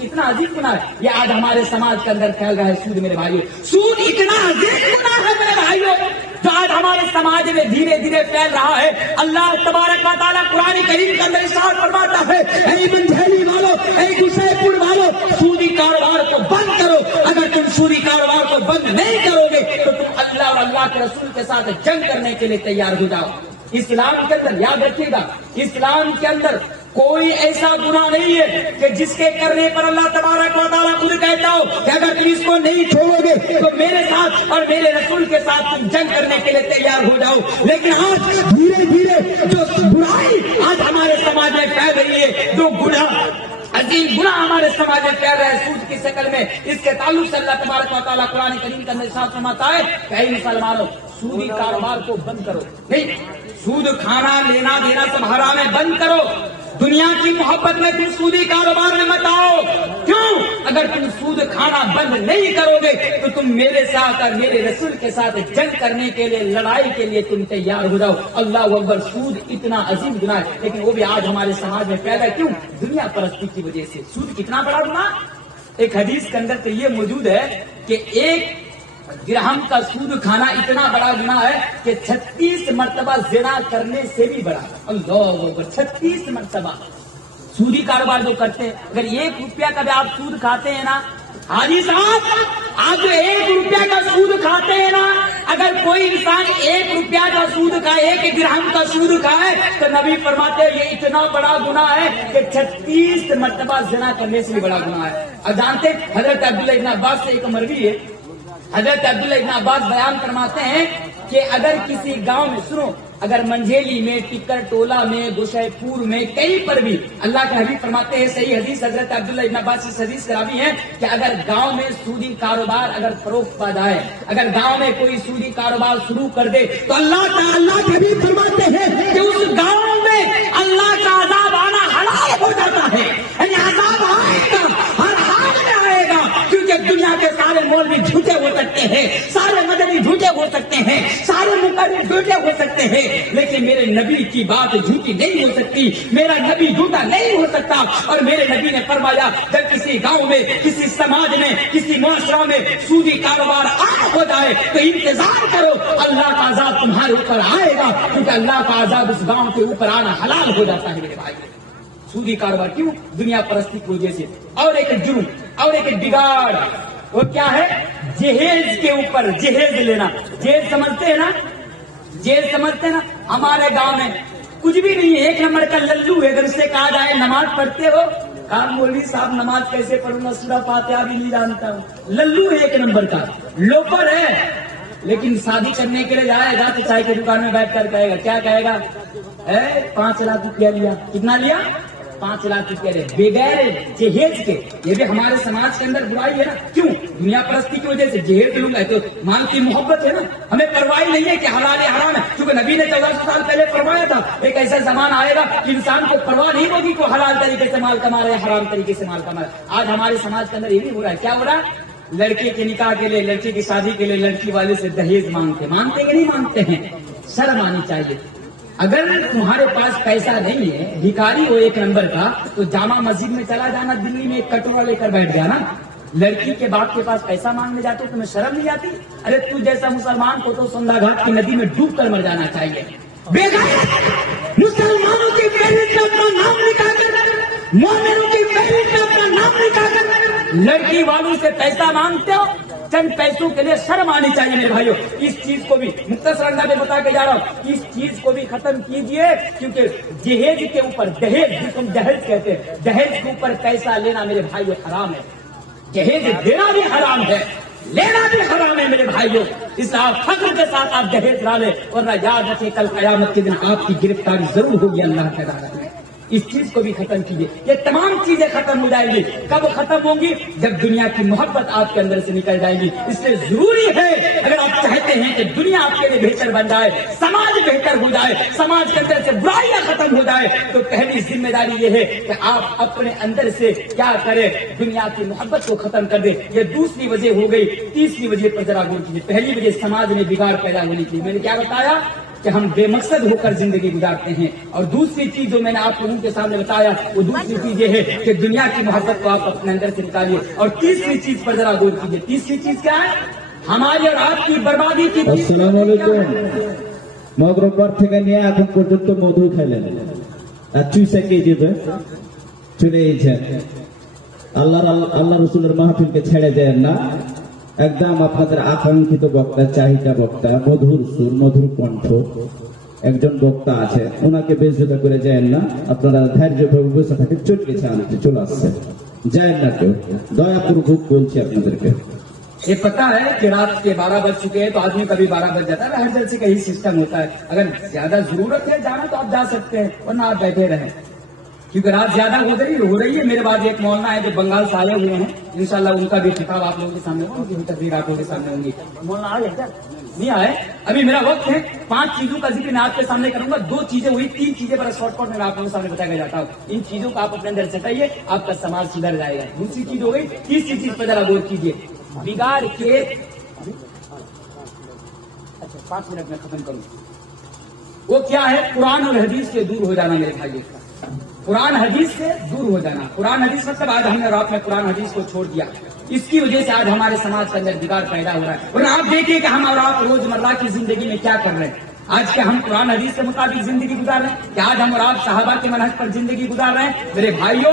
कितना अजीब गुनाह है, ये आज हमारे समाज के अंदर फैल रहा है सूद। मेरे भाइयों, सूद इतना अजीब गुनाह है मेरे भाइयों, जो आज हमारे समाज में धीरे धीरे फैल रहा है। अल्लाह तबारक व तआला कुरान करीम के अंदर इरशाद फरमाता है, ऐ मंझेली वालों, ऐ गुस्सेपुर वालों, सूदी कारोबार को बंद करो। अगर तुम सूदी कारोबार को बंद नहीं करोगे तो तुम अल्लाह और अल्लाह के रसूल के साथ जंग करने के लिए तैयार हो जाओ। इस्लाम के अंदर याद रखिएगा, इस्लाम के अंदर कोई ऐसा गुनाह नहीं है कि जिसके करने पर अल्लाह तबारक व तआला खुद कहता हो कि अगर तुम इसको नहीं छोड़ोगे तो मेरे साथ और मेरे रसूल के साथ तुम जंग करने के लिए तैयार हो जाओ। लेकिन आज धीरे धीरे जो बुराई आज हमारे समाज में फैल रही है, जो गुनाह अजीम गुनाह हमारे समाज में फैल रहा है सूद की शक्ल में, इसके ताल्लुक से अल्लाह तबारक व तआला कुरान करीम के अंदर इरशाद फरमाता है कि ऐ मुसलमानों, सूदी कारोबार को बंद करो। नहीं, सूद खाना लेना देना सब हराम है, बंद करो। दुनिया की मोहब्बत में तुम सूदी कारोबार में मत आओ। क्यों? अगर तुम सूद खाना बंद नहीं करोगे तो तुम मेरे साथ और मेरे रसूल के साथ जंग करने के लिए, लड़ाई के लिए तुम तैयार हो जाओ। अल्लाह अकबर, सूद इतना अजीम गुनाह है, लेकिन वो भी आज हमारे समाज में फैला है। क्यों? दुनिया परस्ती की वजह से। सूद कितना बड़ा गुनाह, एक हदीस के अंदर तो ये मौजूद है कि एक दिरहम का सूद खाना इतना बड़ा गुनाह है कि 36 मरतबा ज़िना करने से भी बड़ा। अल्लाह अकबर, 36 मरतबा सूदी कारोबार जो करते हैं। अगर 1 रुपया का भी आप सूद खाते हैं ना हाजी साहब, आप जो 1 रुपया का सूद खाते हैं ना, अगर कोई इंसान 1 रुपया का सूद खाए, 1 दिरहम का सूद खाए, तो नबी फरमाते हैं ये इतना बड़ा गुनाह है कि 36 मरतबा ज़िना करने से भी बड़ा गुनाह है। अब जानते हजरत अब्दुल्लाह इब्न अब्बास से एक मरवी है, हजरत अब्दुल्लाह इब्न अब्बास बयान फरमाते हैं कि अगर किसी गांव में, सुनो, अगर मंझेली में, टिक्कर टोला में, गोशेपुर में, कहीं पर भी, अल्लाह के हबीब फरमाते हैं, सही हदीस हजरत अब्दुल्लाह इब्न अब्बास इस हदीस के रावी हैं कि अगर गांव में सूदी कारोबार अगर फरोख्त पा जाए, अगर गांव में कोई सूदी कारोबार शुरू कर दे तो अल्लाह के हबीब फरमाते हैं कि उस गांव में अल्लाह का अजाब आना हलाल हो जाता है। यानी अजाब आएगा, हर हाल में आएगा, क्योंकि दुनिया के सारे मौलवी झूठे हो सकते हैं, सारे मदनी झूठे हो सकते हैं, सारे मुकर्रिर झूठे हो सकते हैं, लेकिन मेरे नबी की बात झूठी नहीं हो सकती, मेरा नबी झूठा नहीं हो सकता। और मेरे नबी ने फरमाया, जब किसी गांव में, किसी समाज में, किसी मुआशरा में सूदी कारोबार आम हो जाए तो इंतजार करो, अल्लाह का अजाब तुम्हारे ऊपर आएगा, क्योंकि अल्लाह का अजाब उस गांव के ऊपर आना हलाल हो जाता है। मेरे भाई, सूदी कारोबार क्यों? दुनिया परस्ती की वजह से। और एक जुर्म और एक बिगाड़, वो क्या है? जहेज के ऊपर, जहेज लेना। जहेज समझते हैं ना, जेल समझते हैं ना। हमारे गांव में कुछ भी नहीं है, 1 नंबर का लल्लू है। अगर उससे कहा जाए नमाज पढ़ते हो, कहा मौलवी साहब नमाज कैसे पढ़ूंगा, सूरह फातिहा भी नहीं जानता हूँ। लल्लू है 1 नंबर का, लोफर है, लेकिन शादी करने के लिए जाएगा तो चाय की दुकान में बैठ कर कहेगा, क्या कहेगा? 5 लाख रुपया लिया। कितना लिया? 5 लाख रुपया ले, बगैर जहेज के। ये भी हमारे समाज के अंदर बुराई है ना। क्यों? दुनिया परस्ती की वजह से जहेज लूंगा तो मांग की मोहब्बत है ना, हमें परवाह नहीं है कि हलाल है हराम है, क्योंकि नबी ने 1400 साल पहले फरमाया था एक ऐसा जमाना आएगा कि इंसान को परवाह नहीं होगी कि हलाल तरीके से माल कमा रहे हैं, हराम तरीके से माल कमा रहे हैं। आज हमारे समाज के अंदर ये नहीं हो रहा है। क्या हो रहा है? लड़के के निकाह के लिए, लड़की की शादी के लिए लड़की वाले से दहेज मांगते कि नहीं मांगते हैं? शर्म आनी चाहिए। अगर तुम्हारे पास पैसा नहीं है, भिखारी हो 1 नंबर का, तो जामा मस्जिद में चला जाना, दिल्ली में एक कटोरा लेकर बैठ जाना। लड़की के बाप के पास पैसा मांगने जाते हो, तुम्हें शर्म नहीं आती? अरे तू जैसा मुसलमान को तो संधा घाट की नदी में डूब कर मर जाना चाहिए। बेगैरत मुसलमानों की मेहनत में अपना नाम लिखाकर, मोमिनों की मेहनत में अपना नाम लिखाकर लड़की वालों से पैसा मांगते हो, चंद पैसों के लिए शर्म आनी चाहिए। मेरे भाइयों, इस चीज को भी मुख्तसर अंदाज में बता के जा रहा हूँ, इस चीज को भी खत्म कीजिए, क्योंकि जहेज के ऊपर, दहेज जिसको दहेज कहते हैं, दहेज के ऊपर पैसा लेना मेरे भाइयों हराम है। जहेज देना भी हराम है, लेना भी हराम है। मेरे भाइयों, इस फख्र के साथ आप दहेज ला ले, वरना याद रखें कल कयामत के दिन आपकी गिरफ्तारी जरूर होगी अल्लाह के अदालत में। इस चीज को भी खत्म कीजिए। ये तमाम चीजें खत्म हो जाएंगी। कब खत्म होंगी? जब दुनिया की मोहब्बत आपके अंदर से निकल जाएगी। इसलिए जरूरी है, अगर आप चाहते हैं कि दुनिया आपके लिए बेहतर बन जाए, समाज बेहतर हो जाए, समाज के अंदर से बुराइयां खत्म हो जाए, तो पहली जिम्मेदारी ये है कि आप अपने अंदर से क्या करें? दुनिया की मोहब्बत को खत्म कर दे। ये दूसरी वजह हो गई। तीसरी वजह पर जरा गौर कीजिए। पहली वजह समाज में बिगाड़ पैदा होनी चाहिए। मैंने क्या बताया? کہ ہم بے مقصد ہو کر زندگی گزارتے ہیں. اور دوسری چیز جو میں نے آپ لوگوں کے سامنے بتایا وہ دوسری چیز یہ ہے کہ دنیا کی محبت کو آپ اپنے اندر سے نکالیے. اور تیسری چیز پر ذرا غور کیجیے. تیسری چیز کیا ہے؟ ہماری اور آپ کی بربادی کی. আসসালামু আলাইকুম মগরবার থেকে নিয়ে এখন পর্যন্ত মধু খেলেন আর চুইসা কে দিবে চলে এসেছেন আল্লাহ রসুলের মাহফিলকে ছেড়ে দেন না. একদম আপনাদের আকাঙ্ক্ষিত বক্তা চাহিদা বক্তা মধুর সুর মধুর কণ্ঠ একজন বক্তা আছে, ওনাকে বেজ্জত করে যায় না. আপনারা ধৈর্যভাবে বসে থাকে, চলে আসছে যায় না কেউ. দয়াপূর্বক বলছি আপনাদেরকে. یہ پتا ہے کہ رات کے 12 بج چکے ہیں تو آدمی کبھی 12 بج جاتا ہے. ہر جلسے کا یہی سسٹم ہوتا ہے. اگر زیادہ ضرورت ہے جانا تو آپ جا سکتے ہیں ورنہ آپ بیٹھے رہیں, کیونکہ رات زیادہ ہو رہی ہے. میرے بعد ایک مولانا ہے جو بنگال سے آئے ہوئے ہیں, انشاءاللہ ان کا بھی خطاب آپ لوگوں کے سامنے ہوگا, ان کی تقریر آپ لوگوں کے سامنے ہوں گی. مولانا آئے کیا نہیں آئے؟ ابھی میرا وقت ہے. 5 چیزوں کا ذکر میں آپ کے سامنے کروں گا. 2 چیزیں وہی 3 چیزیں پر شارٹ کٹ میں آپ لوگوں کے سامنے بتایا جاتا ہوں. ان چیزوں کو آپ اپنے اندر ستائیے, آپ کا سماج سدھر جائے گا. دوسری چیز ہو گئی. تیسری چیز پر ذرا غور کیجیے. بگاڑ کے 5 منٹ میں ختم کروں. وہ کیا ہے؟ قرآن اور حدیث سے دور ہو جانا میرے بھائی. قرآن حدیث سے دور ہو جانا. قرآن حدیث مطلب آج ہم نے رات میں قرآن حدیث کو چھوڑ دیا. اس کی وجہ سے آج ہمارے سماج کے اندر بگاڑ پیدا ہو رہا ہے. اور آپ دیکھیے کہ ہم اور آپ روزمرہ کی زندگی میں کیا کر رہے ہیں. آج کیا ہم قرآن حدیث کے مطابق زندگی گزار رہے ہیں؟ کیا آج ہم اور آپ صحابہ کے منہج پر زندگی گزار رہے ہیں؟ میرے بھائیوں,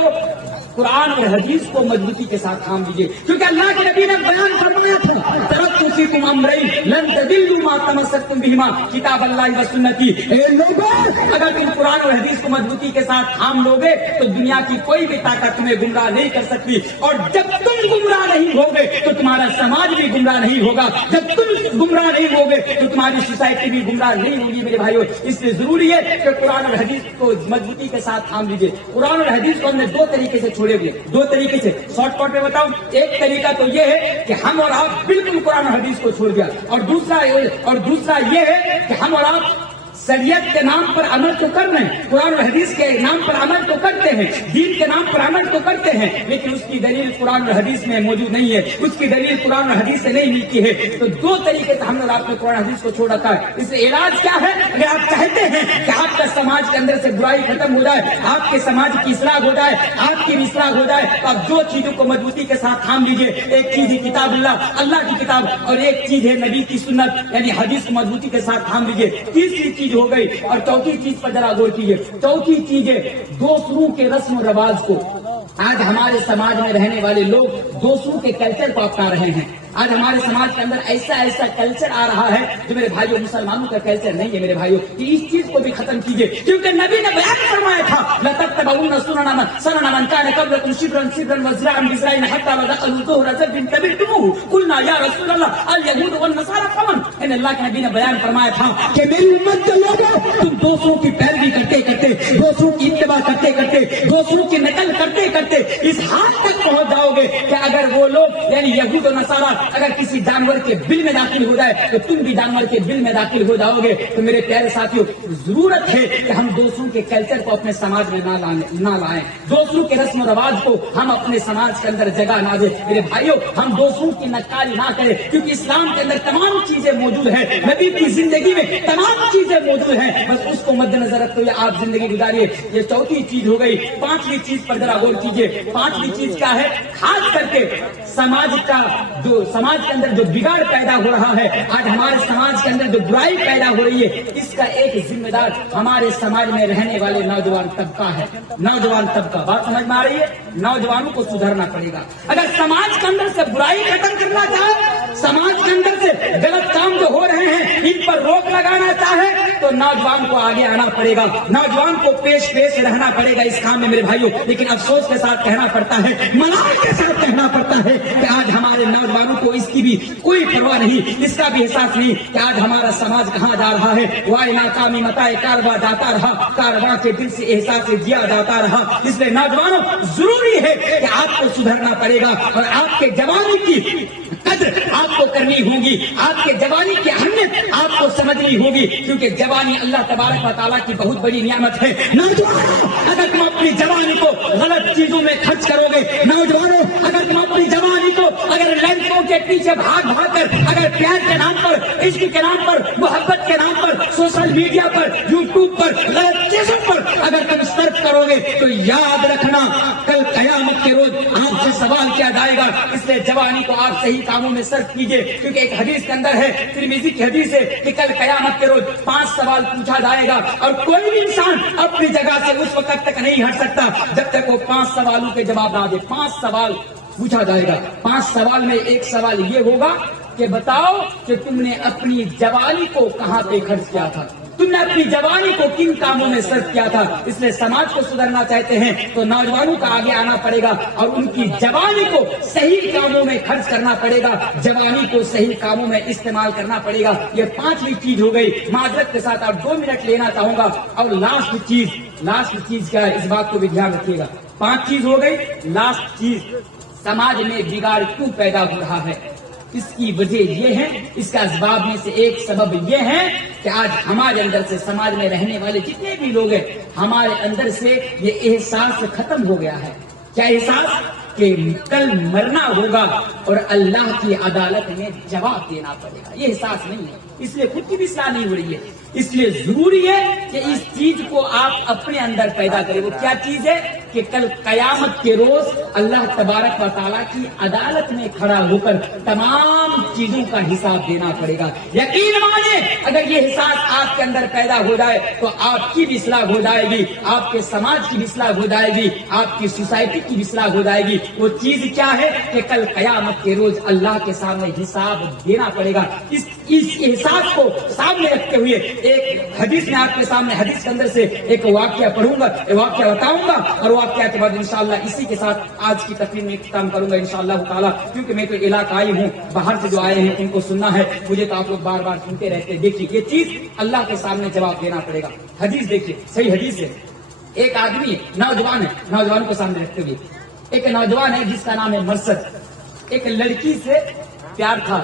قرآن اور حدیث کو مضبوطی کے ساتھ تھام لیجیے, کیونکہ اللہ کے نبی نے بیان فرمایا تھا ترکتم فیکم امرین لن تضلوا ما تمسکتم بہما کتاب اللہ و سنتی. اے لوگوں, اگر تم قرآن اور حدیث کو مضبوطی کے ساتھ تھام لوگے تو دنیا کی کوئی بھی طاقت تمہیں گمراہ نہیں کر سکتی. اور جب تم گمراہ نہیں ہوگے تو تمہارا سماج بھی گمراہ نہیں ہوگا. جب تم گمراہ نہیں ہوگے تو تمہاری سوسائٹی بھی گمراہ نہیں ہوگی. میرے بھائیوں, اس لیے ضروری ہے کہ قرآن اور حدیث کو مضبوطی کے ساتھ تھام لیجیے. قرآن اور حدیث کو ہم نے 2 طریقے سے چھوڑے ہوئے. 2 طریقے سے شارٹ کٹ میں بتاؤں. ایک طریقہ تو یہ ہے کہ ہم اور آپ بالکل قرآن و حدیث کو چھوڑ دیا, اور دوسرا یہ ہے کہ ہم اور آپ شریعت کے نام پر عمل تو کر رہے ہیں, قرآن و حدیث کے نام پر عمل تو کرتے ہیں, دین کے نام پر عمل تو کرتے ہیں, لیکن اس کی دلیل قرآن و حدیث میں موجود نہیں ہے, اس کی دلیل قرآن و حدیث سے نہیں ملتی ہے. تو 2 طریقے سے ہم نے آپ نے قرآن حدیث کو چھوڑ رکھا ہے. اس سے علاج کیا ہے؟ اگر آپ چاہتے ہیں کہ آپ کا سماج کے اندر سے برائی ختم ہو جائے, آپ کے سماج کی اصلاح ہو جائے, آپ کی اصلاح ہو جائے, تو آپ 2 چیزوں کو مضبوطی کے ساتھ تھام لیجیے. ایک چیز ہے کتاب اللہ کی کتاب, اور ایک چیز ہے نبی کی سنت یعنی حدیث کو مضبوطی کے ساتھ تھام لیجیے. تیسری چیز ہو گئی, اور چوتھی چیز پر ذرا غور کیجیے. چوتھی چیز ہے دوسروں کے رسم و رواج کو. آج ہمارے سماج میں رہنے والے لوگ دوسروں کے کلچر کو اپنا رہے ہیں. آج ہمارے سماج کے اندر ایسا کلچر آ رہا ہے جو میرے بھائیوں مسلمانوں کا کلچر نہیں ہے. میرے بھائیوں, کہ اس چیز کو بھی ختم کیجیے, کیونکہ نبی نے بیان فرمایا تھا لَتَتَّبَعُنَّ سُنَنَ مَنْ كَانَ قَبْلَكُمْ شِبْرًا وَذِرَاعًا بِذِرَاعٍ حَتَّى لَوْ دَخَلُوا ظُهْرَ ذَبٍّ تَبِعْتُمُوهُ قُلْنَا يَا رَسُولَ اللَّهِ الْيَهُودُ وَالنَّصَارَىٰ قَوْمٌ. اللہ کے نبی نے بیان فرمایا تھا کہ میری امت کے لوگوں, تم دوسروں کی پیروی کرتے دوسروں کی اتباع کرتے دوسروں کی نقل کرتے اس حد تک پہنچ جاؤ گے کہ اگر وہ لوگ یعنی یہود و نصارہ اگر کسی جانور کے بل میں داخل ہو جائے تو تم بھی جانور کے بل میں داخل ہو جاؤ گے. تو میرے پیارے ساتھیوں, ضرورت ہے کہ ہم دوسروں کے کلچر کو اپنے سماج میں نہ لائیں, دوسروں کے رسم و رواج کو ہم اپنے سماج کے اندر جگہ نہ دیں. میرے بھائیوں, ہم دوسروں کی نقالی نہ کریں, کیونکہ اسلام کے اندر تمام چیزیں موجود ہیں, نبی کی زندگی میں تمام چیزیں موجود ہیں, بس اس کو مد نظر رکھتے ہوئے آپ زندگی گزاریے. یہ چوتھی چیز ہو گئی. 5ویں چیز پر ذرا غور کیجیے. 5ویں چیز کیا ہے؟ خاص کر کے سماج کے اندر جو بگاڑ پیدا ہو رہا ہے, آج ہمارے سماج کے اندر جو برائی پیدا ہو رہی ہے, اس کا ایک ذمہ دار ہمارے سماج میں رہنے والے نوجوان طبقہ ہے. نوجوان طبقہ, بات سمجھ میں آ رہی ہے؟ نوجوانوں کو سدھرنا پڑے گا. اگر سماج کے اندر سے برائی ختم کرنا چاہے, سماج کے اندر سے غلط کام جو ہو رہے ہیں ان پر روک لگانا چاہے, تو نوجوان کو آگے آنا پڑے گا, نوجوان کو پیش رہنا پڑے گا اس کام میں. میرے بھائیوں, لیکن افسوس کے ساتھ کہنا پڑتا ہے, ملال کے ساتھ کہنا پڑتا ہے کہ آج ہمارے نوجوانوں کو اس کی بھی کوئی پرواہ نہیں, اس کا بھی احساس نہیں کہ آج ہمارا سماج کہاں جا رہا ہے. وائے ناکامی متائے کارواں جاتا رہا, کارواں کے دل سے احساس جیا جاتا رہا. اس لیے نوجوانوں, ضروری ہے کہ آپ کو سدھرنا پڑے گا, اور آپ کے جوانی کی قدر آپ کو کرنی ہوگی, آپ کے جوانی کی اہمیت آپ کو سمجھنی ہوگی, کیونکہ جوانی اللہ تبارک و تعالیٰ کی بہت بڑی نعمت ہے. نوجوانوں, اگر تم اپنی جوانی کو غلط چیزوں میں خرچ کرو گے, نوجوانوں اگر تم اپنی جوانی کو اگر لڑکوں کے پیچھے بھاگ کر اگر پیار کے نام پر, عشق کے نام پر, محبت کے نام پر, सोशल मीडिया पर, यूट्यूब पर, गलत चीजों पर अगर तुम सर्च करोगे तो याद रखना कल कयामत के रोज आपसे सवाल किया जाएगा। इसलिए जवानी को आप सही कामों में सर्च कीजिए, क्योंकि एक हदीस के अंदर है, तिरमिज़ी की हदीस है कि कल कयामत के रोज 5 सवाल पूछा जाएगा और कोई भी इंसान अपनी जगह से उस वक्त तक नहीं हट सकता जब तक वो 5 सवालों के जवाब ना दे। 5 सवाल पूछा जाएगा। 5 सवाल में एक सवाल ये होगा कि बताओ कि तुमने अपनी जवानी को कहाँ पे खर्च किया था, तुमने अपनी जवानी को किन कामों में सर्फ किया था। इसलिए समाज को सुधरना चाहते हैं तो नौजवानों का आगे आना पड़ेगा और उनकी जवानी को सही कामों में खर्च करना पड़ेगा, जवानी को सही कामों में इस्तेमाल करना पड़ेगा। ये 5वीं चीज हो गई। माजरत के साथ आप 2 मिनट लेना चाहूंगा। और लास्ट चीज क्या है, इस बात को भी ध्यान रखिएगा। 5 चीज हो गई। लास्ट चीज, समाज में बिगाड़ क्यों पैदा हो रहा है, इसकी वजह ये है, इसका असबाब में से एक सबब ये है कि आज हमारे अंदर से, समाज में रहने वाले जितने भी लोग हैं, हमारे अंदर से ये एहसास खत्म हो गया है। क्या एहसास? कि कल मरना होगा और अल्लाह की अदालत में जवाब देना पड़ेगा। ये एहसास नहीं है, इसलिए खुद की भी इस्लाह नहीं हो रही है। इसलिए जरूरी है कि इस चीज को आप अपने अंदर पैदा करें। वो क्या चीज है कि कल कयामत के रोज अल्लाह तबारक व तआला की अदालत में खड़ा होकर तमाम चीजों का हिसाब देना पड़ेगा। यकीन मानिए, अगर ये एहसास आपके अंदर पैदा हो जाए तो आपकी भी इस्लाह हो जाएगी, आपके समाज की भी इस्लाह हो जाएगी, आपकी सोसाइटी की भी इस्लाह हो जाएगी। वो चीज क्या है कि कल कयामत के रोज अल्लाह के सामने हिसाब देना पड़ेगा। इस एहसास को सामने रखते हुए एक हदीस में आपके सामने, हदीस के अंदर से एक वाक्या पढ़ूंगा, वाक्या बताऊंगा और वाक्या के बाद इंशाअल्लाह इसी के साथ आज की तकरीर में इख्तिताम करूंगा इंशाअल्लाह ताला। क्योंकि मैं तो इलाकाई हूँ, बाहर से जो आए हैं उनको सुनना है, मुझे तो आप लोग बार बार सुनते रहते हैं। देखिए ये चीज अल्लाह के सामने जवाब देना पड़ेगा। हदीस देखिए, सही हदीस है। एक आदमी नौजवान है, नौजवान को सामने रखते हुए, एक नौजवान है जिसका नाम है मरसद। एक लड़की से प्यार था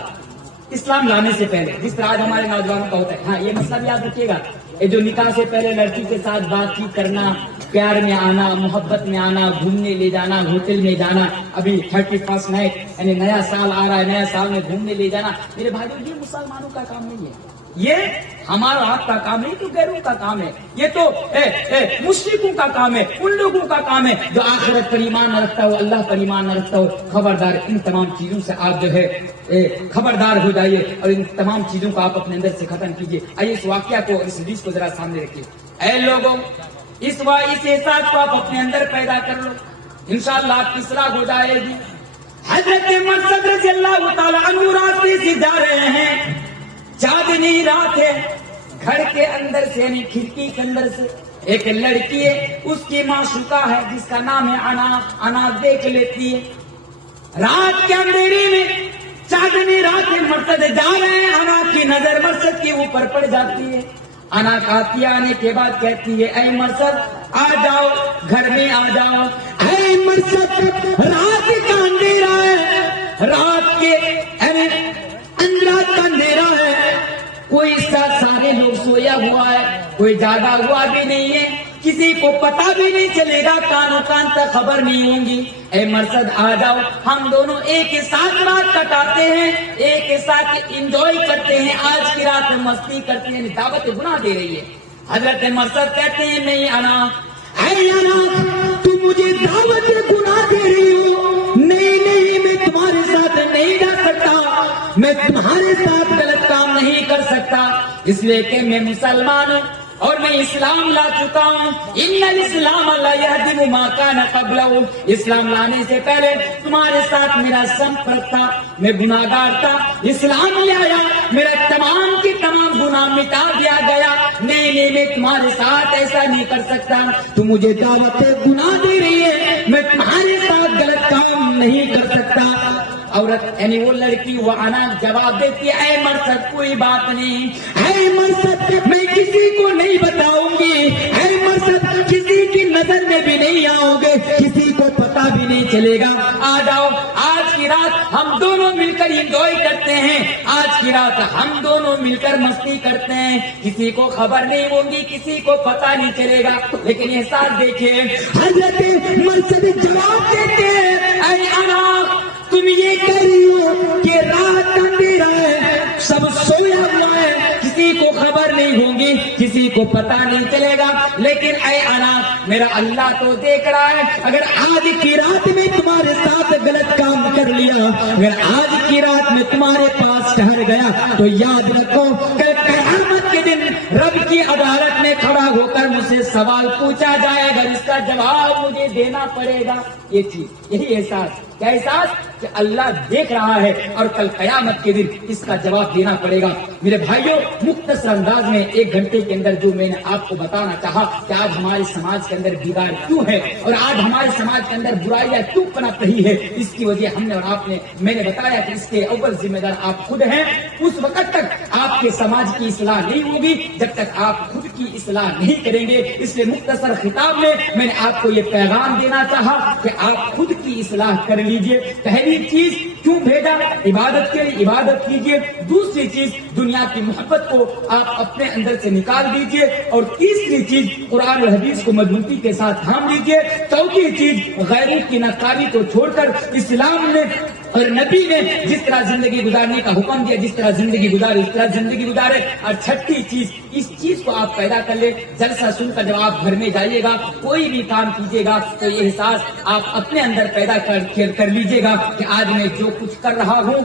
इस्लाम लाने से पहले, जिस तरह आज हमारे नौजवानों का होता है। हाँ, ये मसला भी याद रखिएगा, ये जो निकाह से पहले लड़की के साथ बातचीत करना, प्यार में आना, मोहब्बत में आना, घूमने ले जाना, होटल में जाना, अभी 31st नाइट यानी नया साल आ रहा है, नया साल में घूमने ले जाना, मेरे भाइयों ये मुसलमानों का काम नहीं है, ये हमारा हाथ का काम नहीं, तो गैरों का काम है। ये तो मुश्रिकों का काम है, उन लोगों का काम है जो आखिरत पर ईमान न रखता हो, अल्लाह पर ईमान न रखता हो। खबरदार, इन तमाम चीजों से आप जो है खबरदार हो जाइए और इन तमाम चीजों को आप अपने अंदर से खत्म कीजिए। आइए इस वाक्या को, इस हदीस को जरा सामने रखिए। ऐ लोगों, इस एहसास को आप अपने अंदर पैदा कर लो, इंशाअल्लाह आपकी इस्लाह हो जाएगी। हजरत मरसद रज़ियल्लाहु ताला अन्हु रास्ते से जा रहे हैं, चांदनी रात है, घर के अंदर से यानी खिड़की के अंदर से एक लड़की है, उसकी माशूका है जिसका नाम है अनाक। अनाक देख लेती है। रात के अंधेरे में, चांदनी रात में मरसद जा रहे हैं, अनाक की नजर मरसद के ऊपर पड़ जाती है। अनाक आती, आने के बाद कहती है, ऐ मरसद आ जाओ, घर में आ जाओ। ऐ मरसद, रात का अंधेरा है, रात के रात का अंधेरा है, कोई सारे लोग सोया हुआ है, कोई जागा हुआ भी नहीं है, किसी को पता भी नहीं चलेगा, कानों कान तक खबर नहीं होंगी। ऐ मरसद आ जाओ, हम दोनों एक साथ रात कटाते हैं, एक साथ एंजॉय करते हैं, आज की रात मस्ती करते हैं। दावत गुनाह दे रही है। हजरत मरसद कहते हैं, नहीं अनाक, ऐ अनाक, तुम मुझे दावत गुनाह दे रही हो? नहीं नहीं, मैं तुम्हारे साथ नहीं जा सकता, मैं तुम्हारे साथ गलत काम नहीं कर सकता, इसलिए कि मैं मुसलमान हूँ और मैं इस्लाम ला चुका हूँ। इन्नल इस्लाम ला यहदिमु मा काना क़ब्लहु, इस्लाम लाने से पहले तुम्हारे साथ मेरा संपर्क था, मैं गुनाहगार था, इस्लाम ले आया, मेरा तमाम के तमाम गुनाह मिटा दिया गया। नहीं नहीं, मैं तुम्हारे साथ ऐसा नहीं कर सकता, तुम मुझे दावत गुनाह दे रही है, मैं तुम्हारे साथ गलत काम नहीं कर सकता। औरत यानी वो लड़की, वो अनाक जवाब देती है, ऐ मरसद कोई बात नहीं, ऐ मरसद मैं किसी को नहीं बताऊंगी, ऐ मरसद किसी की नजर में भी नहीं आओगे, किसी को पता भी नहीं चलेगा। आ जाओ, आज की रात हम दोनों मिलकर एंजॉय करते हैं, आज की रात हम दोनों मिलकर मस्ती करते हैं, किसी को खबर नहीं होगी, किसी को पता नहीं चलेगा। लेकिन ये साथ देखिए, हजरत मरसद जवाब देते हैं, ऐ अनाक, तुम ये कह रही हो कि रात अंधेरा है, सब सोया हुआ है, किसी को खबर नहीं होगी, किसी को पता नहीं चलेगा, लेकिन ऐ अनाथ मेरा अल्लाह तो देख रहा है। अगर आज की रात में तुम्हारे साथ गलत काम कर लिया, अगर आज की रात में तुम्हारे पास ठहर गया, तो याद रखो कल क़यामत के दिन रब की अदालत में खड़ा होकर मुझसे सवाल पूछा जाएगा, इसका जवाब मुझे देना पड़ेगा। ये चीज, यही एहसास, क्या एहसास कि अल्लाह देख रहा है और कल क़यामत के दिन इसका जवाब देना पड़ेगा। मेरे भाइयों, मुख्तसर अंदाज में 1 घंटे के अंदर जो मैंने आपको बताना चाहा कि आज हमारे समाज के अंदर बिगाड़ क्यों है और आज हमारे समाज के अंदर बुराइयां क्यों पनप रही है, इसकी वजह हमने और आपने, मैंने बताया कि इसके अव्वल जिम्मेदार आप खुद हैं। उस वक्त तक आपके समाज की इस्लाह नहीं होगी जब तक आप खुद की इस्लाह नहीं करेंगे। इसलिए मुख्तसर खिताब में मैंने आपको ये पैगाम देना चाहा कि आप खुद की इस्लाह कर लीजिए। पहली चीज, क्यों भेजा? इबादत के लिए इबादत कीजिए। दूसरी चीज, दुनिया की मोहब्बत को आप अपने अंदर से निकाल दीजिए। और तीसरी चीज, कुरान और हदीस को मजबूती के साथ थाम लीजिए। चौथी चीज, गैरों की नकाबी को छोड़कर इस्लाम ने और नबी ने जिस तरह जिंदगी गुजारने का हुक्म दिया, जिस तरह जिंदगी गुजारे इस तरह जिंदगी गुजारे। और छठी चीज, इस चीज को आप पैदा कर ले। जलसा सुनकर जब आप घर में जाइएगा, कोई भी काम कीजिएगा, तो ये एहसास आप अपने अंदर पैदा कर लीजिएगा कि आज मैं जो कुछ कर रहा हूँ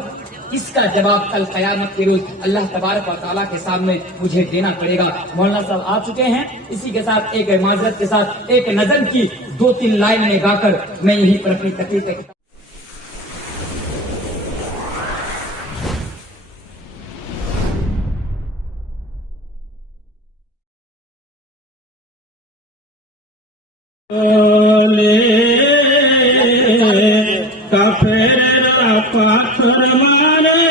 इसका जवाब कल क़यामत के रोज अल्लाह तबारक व तआला के सामने मुझे देना पड़ेगा। मौलाना साहब आ चुके हैं। इसी के साथ एक माजरत के साथ एक नज़म की 2-3 लाइनें गाकर मैं यहीं पर अपनी तकरीर কাফেররা পাথর মারে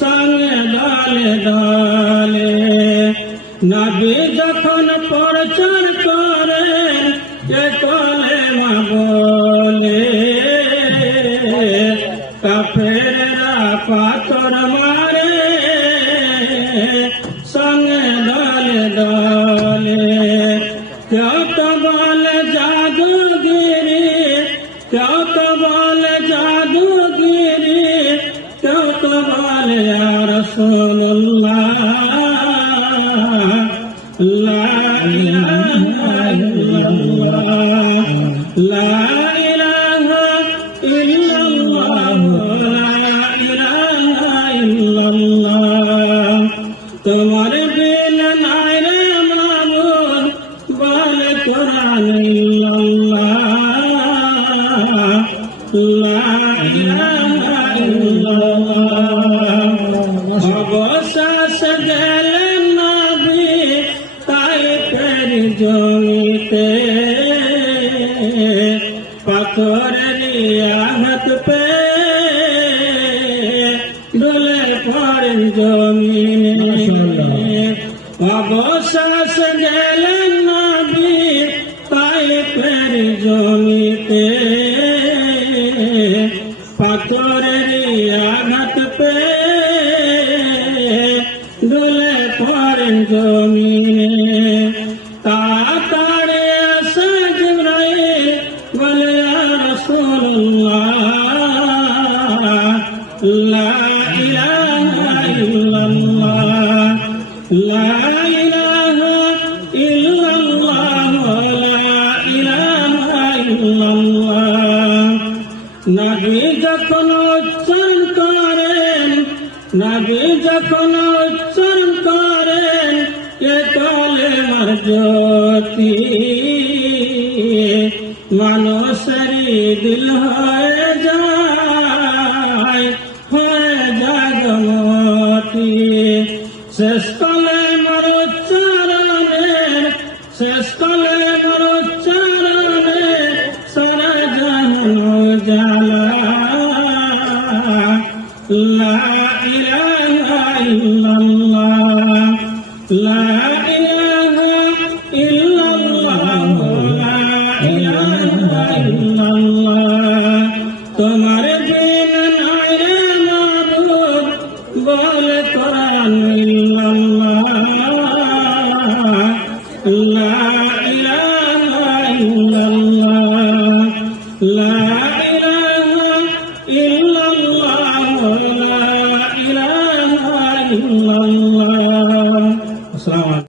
সঙ্গে ডালে ডালে, নবী যখন প্রচার করে কে কলেমা বলে। কাফেররা পাথর মারে সঙ্গে ডালে ডালে, কেউ তো বলে জাদুগিরি, কেউ তো বলে জাদুগিরি, কেউ তো বলে ইয়া রাসূলুল্লাহ, লা ইলাহা ইল্লাল্লাহ, লা ইলাহা ইল্লাল্লাহ, লা ইলাহা ইল্লাল্লাহ। তোমার বিন নাই রে মাবুদ, বলে কোরআন ইল্লাল্লাহ, লা ইলাহা ইল্লাল্লাহ। অবশেষ গেলেন নবী তাইফের জমিতে, পাথরের আঘাত পেয়ে ডলে পড়েন জমিনে। অবশেষ গেলেন নবী তাইফের জমিতে, পাথরের আঘাত পেয়ে ডলে পড়েন জমিনে। তাড়াতাড়ি আসে জিবরাইল বলে ইয়া রাসূলুল্লাহ, লা ইলাহা ইল্লাল্লাহ, লা ইলাহা ইল্লাল্লাহ, লা ইলাহা ইল্লাল্লাহ। নবী যখন উচ্চারণ করেন, নবী যখন উচ্চারণ করেন এ কলেমার জ্যোতি, মানুষেরই দিল হয়ে যায় জাগমতি। শেষ কলেমার উচ্চারণের, শেষ কলেমার উচ্চারণের সারা জাহান উজালা, লা ইলাহা ইল্লাল্লাহ, লা ইলাহা ইল্লাল্লাহ, লা ইলাহা ইল্লাল্লাহ। তোমার বিন নাই রে মাবুদ, বলে কোরআন ইল্লাল্লাহ, লা ইলাহা ইল্লাল্লাহ, লা ইলাহা ইল্লাল্লাহ, লা ইলাহা ইল্লাল্লাহ। আসসালামু আলাইকুম।